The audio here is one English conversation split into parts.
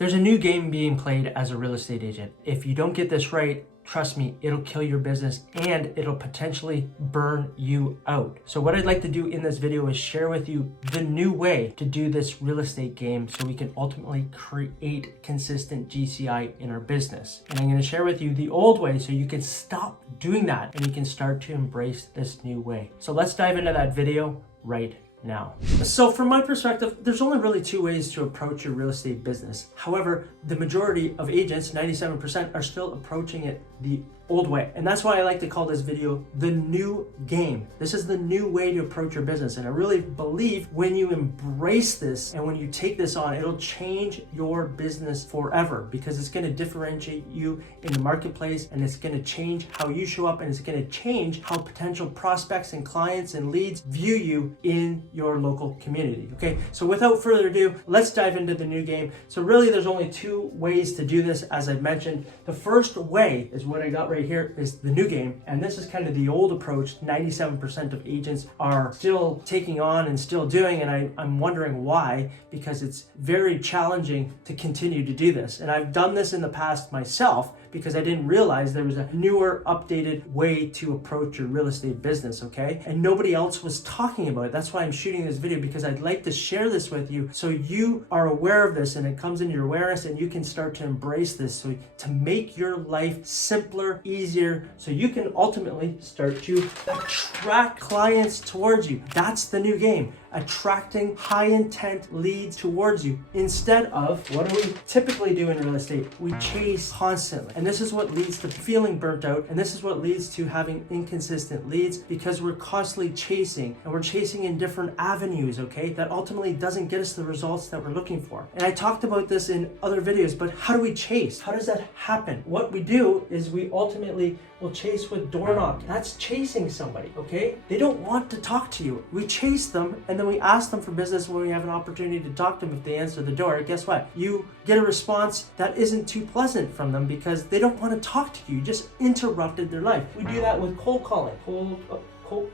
There's a new game being played as a real estate agent. If you don't get this right, trust me, it'll kill your business and it'll potentially burn you out. So what I'd like to do in this video is share with you the new way to do this real estate game so we can ultimately create consistent GCI in our business. And I'm going to share with you the old way so you can stop doing that and you can start to embrace this new way. So let's dive into that video right now. So from my perspective, there's only really two ways to approach your real estate business. However, the majority of agents, 97%, are still approaching it the old way. And that's why I like to call this video the new game. This is the new way to approach your business. And I really believe when you embrace this and when you take this on, it'll change your business forever because it's going to differentiate you in the marketplace and it's going to change how you show up and it's going to change how potential prospects and clients and leads view you in your local community. Okay, so without further ado, let's dive into the new game. So really there's only two ways to do this, as I mentioned. The first way is what I got right here is the new game, and this is kind of the old approach 97% of agents are still taking on and still doing, and I'm wondering why, because it's very challenging to continue to do this. And I've done this in the past myself because I didn't realize there was a newer, updated way to approach your real estate business, okay? And nobody else was talking about it. That's why I'm shooting this video, because I'd like to share this with you so you are aware of this and it comes into your awareness and you can start to embrace this so to make your life simpler, easier, so you can ultimately start to attract clients towards you. That's the new game. Attracting high intent leads towards you instead of what do we typically do in real estate? We chase constantly. And this is what leads to feeling burnt out. And this is what leads to having inconsistent leads because we're constantly chasing and we're chasing in different avenues, okay? That ultimately doesn't get us the results that we're looking for. And I talked about this in other videos, but how do we chase? How does that happen? What we do is we ultimately will chase with door knock. That's chasing somebody, okay? They don't want to talk to you. We chase them and then we ask them for business when we have an opportunity to talk to them. If they answer the door, guess what? You get a response that isn't too pleasant from them because they don't want to talk to you. You just interrupted their life. We do that with cold calling.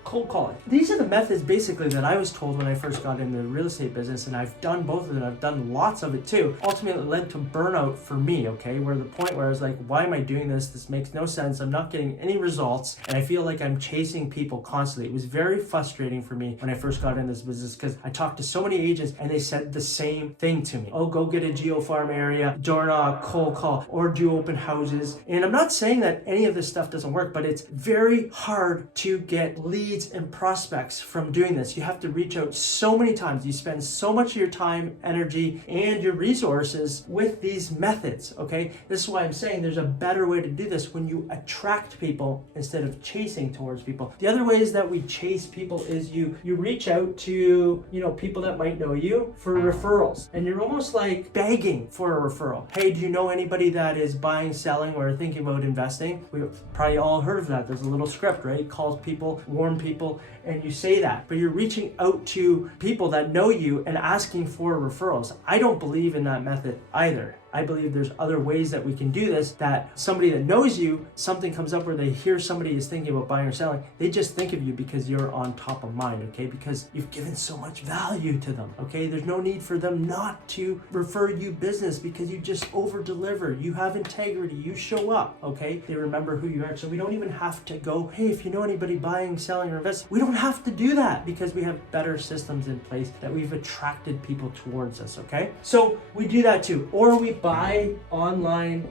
Cold calling. These are the methods basically that I was told when I first got into the real estate business, and I've done both of them. I've done lots of it too. Ultimately it led to burnout for me, okay? Where the point where I was like, why am I doing this? This makes no sense. I'm not getting any results and I feel like I'm chasing people constantly. It was very frustrating for me when I first got into this business because I talked to so many agents and they said the same thing to me. Oh, go get a geofarm area, door knock, cold call, or do open houses. And I'm not saying that any of this stuff doesn't work, but it's very hard to get leads and prospects from doing this. You have to reach out so many times. You spend so much of your time, energy, and your resources with these methods, okay? This is why I'm saying there's a better way to do this when you attract people instead of chasing towards people. The other ways that we chase people is you reach out to, people that might know you for referrals, and you're almost like begging for a referral. Hey, do you know anybody that is buying, selling, or thinking about investing? We've probably all heard of that. There's a little script, right? Calls people, warn people, and you say that, but you're reaching out to people that know you and asking for referrals. I don't believe in that method either. I believe there's other ways that we can do this, that somebody that knows you, something comes up where they hear somebody is thinking about buying or selling, they just think of you because you're on top of mind, okay? Because you've given so much value to them, okay? There's no need for them not to refer you business because you just over deliver. You have integrity, you show up, okay? They remember who you are. So we don't even have to go, hey, if you know anybody buying, selling, or investing, we don't have to do that because we have better systems in place that we've attracted people towards us, okay? So we do that too. Or we buy online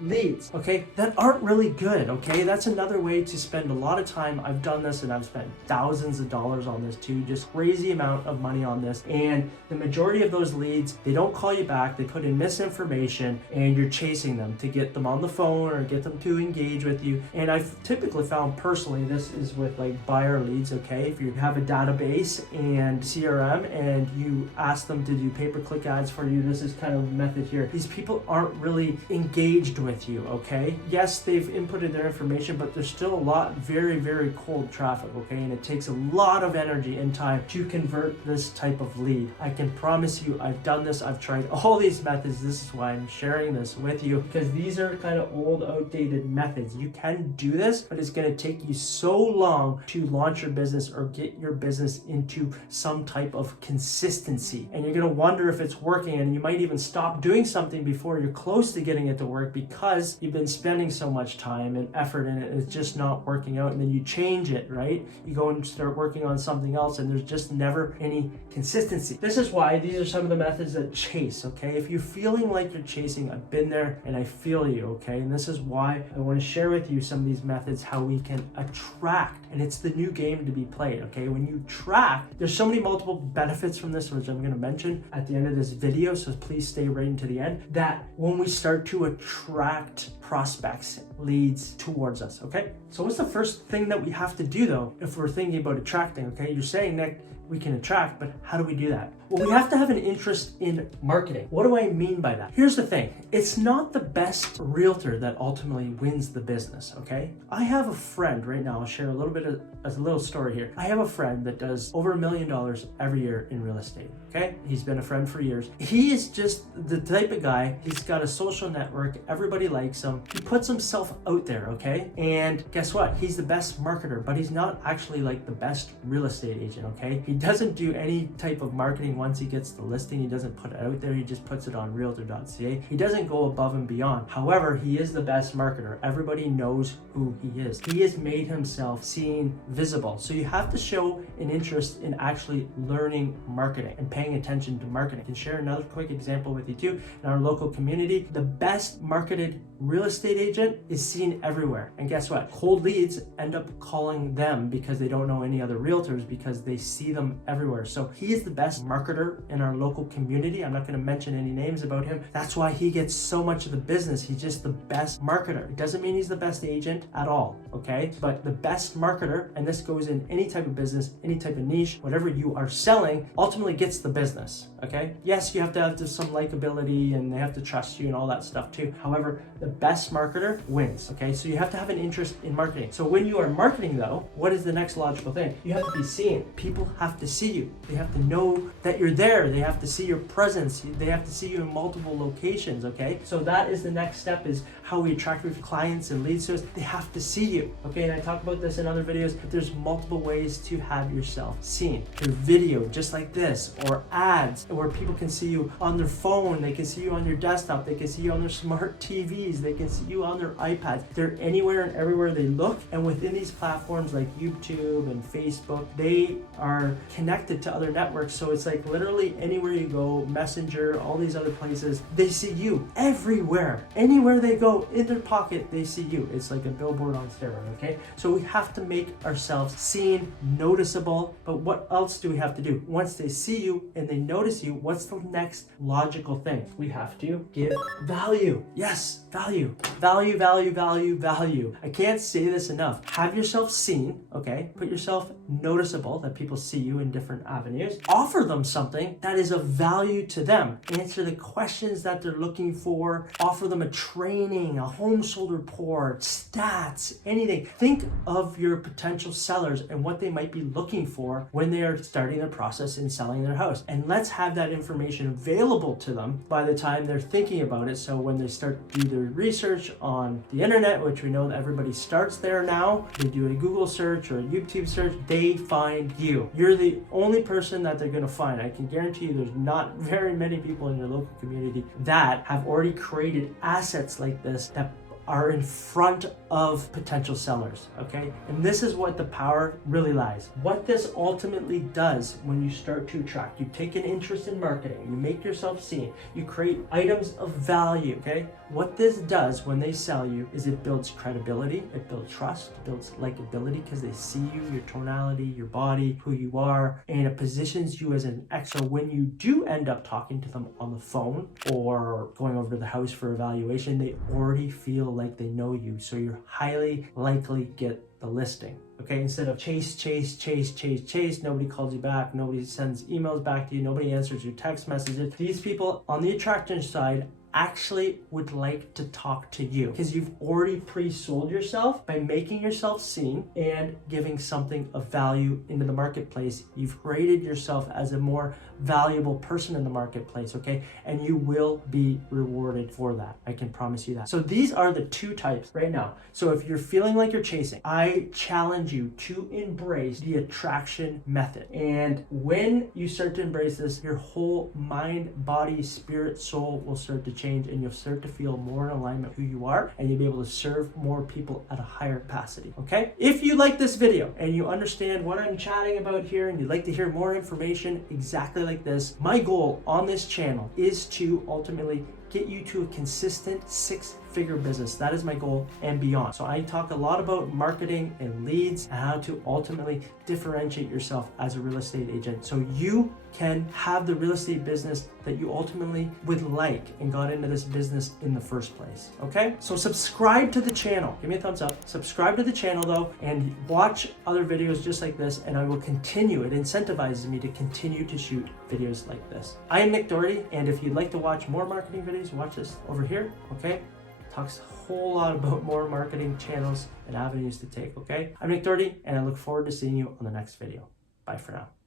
leads, okay, that aren't really good, okay? That's another way to spend a lot of time. I've done this and I've spent thousands of dollars on this too, just crazy amount of money on this. And the majority of those leads, they don't call you back, they put in misinformation and you're chasing them to get them on the phone or get them to engage with you. And I've typically found personally, this is with like buyer leads, okay? If you have a database and CRM and you ask them to do pay-per-click ads for you, this is kind of a method here. These people aren't really engaged with with you, okay? Yes, they've inputted their information, but there's still a lot very, very cold traffic, okay? And it takes a lot of energy and time to convert this type of lead. I can promise you, I've done this, I've tried all these methods. This is why I'm sharing this with you, because these are kind of old, outdated methods. You can do this, but it's going to take you so long to launch your business or get your business into some type of consistency. And you're going to wonder if it's working, and you might even stop doing something before you're close to getting it to work because you've been spending so much time and effort in it. It's just not working out, and then you change it, right? You go and start working on something else, and there's just never any consistency. This is why these are some of the methods that chase, okay? If you're feeling like you're chasing, I've been there and I feel you, okay? And this is why I want to share with you some of these methods, how we can attract, and it's the new game to be played, okay? When you attract, there's so many multiple benefits from this, which I'm going to mention at the end of this video, so please stay right into the end, that when we start to attract prospects, leads towards us, okay? So what's the first thing that we have to do though, if we're thinking about attracting, okay? You're saying that we can attract, but how do we do that? Well, we have to have an interest in marketing. What do I mean by that? Here's the thing. It's not the best realtor that ultimately wins the business, okay? I have a friend right now, I'll share a little bit of a little story here. I have a friend that does over $1 million every year in real estate, okay? He's been a friend for years. He is just the type of guy, he's got a social network, everybody likes him. He puts himself out there, okay? And guess what? He's the best marketer, but he's not actually like the best real estate agent, okay? He doesn't do any type of marketing once he gets the listing. He doesn't put it out there. He just puts it on realtor.ca. He doesn't go above and beyond. However, he is the best marketer. Everybody knows who he is. He has made himself seen, visible. So you have to show an interest in actually learning marketing and paying attention to marketing. I can share another quick example with you too. In our local community, the best marketed real estate agent is seen everywhere. And guess what? Cold leads end up calling them because they don't know any other realtors because they see them everywhere. So he is the best marketer in our local community. I'm not going to mention any names about him. That's why he gets so much of the business. He's just the best marketer. It doesn't mean he's the best agent at all, okay? But the best marketer, and this goes in any type of business, any type of niche, whatever you are selling, ultimately gets the business, okay? Yes, you have to have some likability and they have to trust you and all that stuff too. However, the best marketer wins, okay? So you have to have an interest in marketing. So when you are marketing though, what is the next logical thing? You have to be seen. People have to see you. They have to know that you're there. They have to see your presence. They have to see you in multiple locations, okay? So that is the next step, is how we attract clients and leads to us. They have to see you, okay? And I talk about this in other videos, but there's multiple ways to have yourself seen. Through video, just like this, or ads, where people can see you on their phone, they can see you on your desktop, they can see you on their smart TVs, they can see you on their iPads. They're anywhere and everywhere they look, and within these platforms like YouTube and Facebook, they are connected to other networks. So it's like literally anywhere you go, Messenger, all these other places, they see you everywhere. Anywhere they go, in their pocket, they see you. It's like a billboard on steroids, okay? So we have to make ourselves seen, noticeable, but what else do we have to do? Once they see you and they notice you, what's the next logical thing? We have to give value. Yes, value. Value, value, value, value. I can't say this enough. Have yourself seen, okay? Put yourself noticeable, that people see you in different avenues. Offer them something that is of value to them. Answer the questions that they're looking for. Offer them a training, a home sold report, stats, anything. Think of your potential sellers and what they might be looking for when they are starting their process in selling their house. And let's have that information available to them by the time they're thinking about it. So when they start to do their research on the internet, which we know that everybody starts there now, they do a Google search or a YouTube search, they find you. You're the only person that they're going to find. I can guarantee you there's not very many people in your local community that have already created assets like this that are in front of potential sellers, okay? And this is what the power really lies. What this ultimately does when you start to attract, you take an interest in marketing, you make yourself seen, you create items of value, okay? What this does when they sell you is it builds credibility, it builds trust, it builds likability because they see you, your tonality, your body, who you are, and it positions you as an extra when you do end up talking to them on the phone or going over to the house for evaluation. They already feel like they know you, so you're highly likely get the listing. Okay, instead of chase, nobody calls you back, nobody sends emails back to you, nobody answers your text messages. These people on the attraction side actually would like to talk to you, because you've already pre-sold yourself by making yourself seen and giving something of value into the marketplace. You've rated yourself as a more valuable person in the marketplace, okay? And you will be rewarded for that. I can promise you that. So these are the two types right now. So if you're feeling like you're chasing, I challenge you to embrace the attraction method. And when you start to embrace this, your whole mind, body, spirit, soul will start to change, and you'll start to feel more in alignment with who you are, and you'll be able to serve more people at a higher capacity, okay? If you like this video and you understand what I'm chatting about here and you'd like to hear more information exactly like this, my goal on this channel is to ultimately get you to a consistent 6-figure business. That is my goal and beyond. So I talk a lot about marketing and leads and how to ultimately differentiate yourself as a real estate agent so you can have the real estate business that you ultimately would like and got into this business in the first place, okay? So subscribe to the channel. Give me a thumbs up. Subscribe to the channel though, and watch other videos just like this, and I will continue. It incentivizes me to continue to shoot videos like this. I am Nick Doherty, and if you'd like to watch more marketing videos, watch this over here, okay? Talks a whole lot about more marketing channels and avenues to take, okay? I'm Nick Doherty, and I look forward to seeing you on the next video. Bye for now.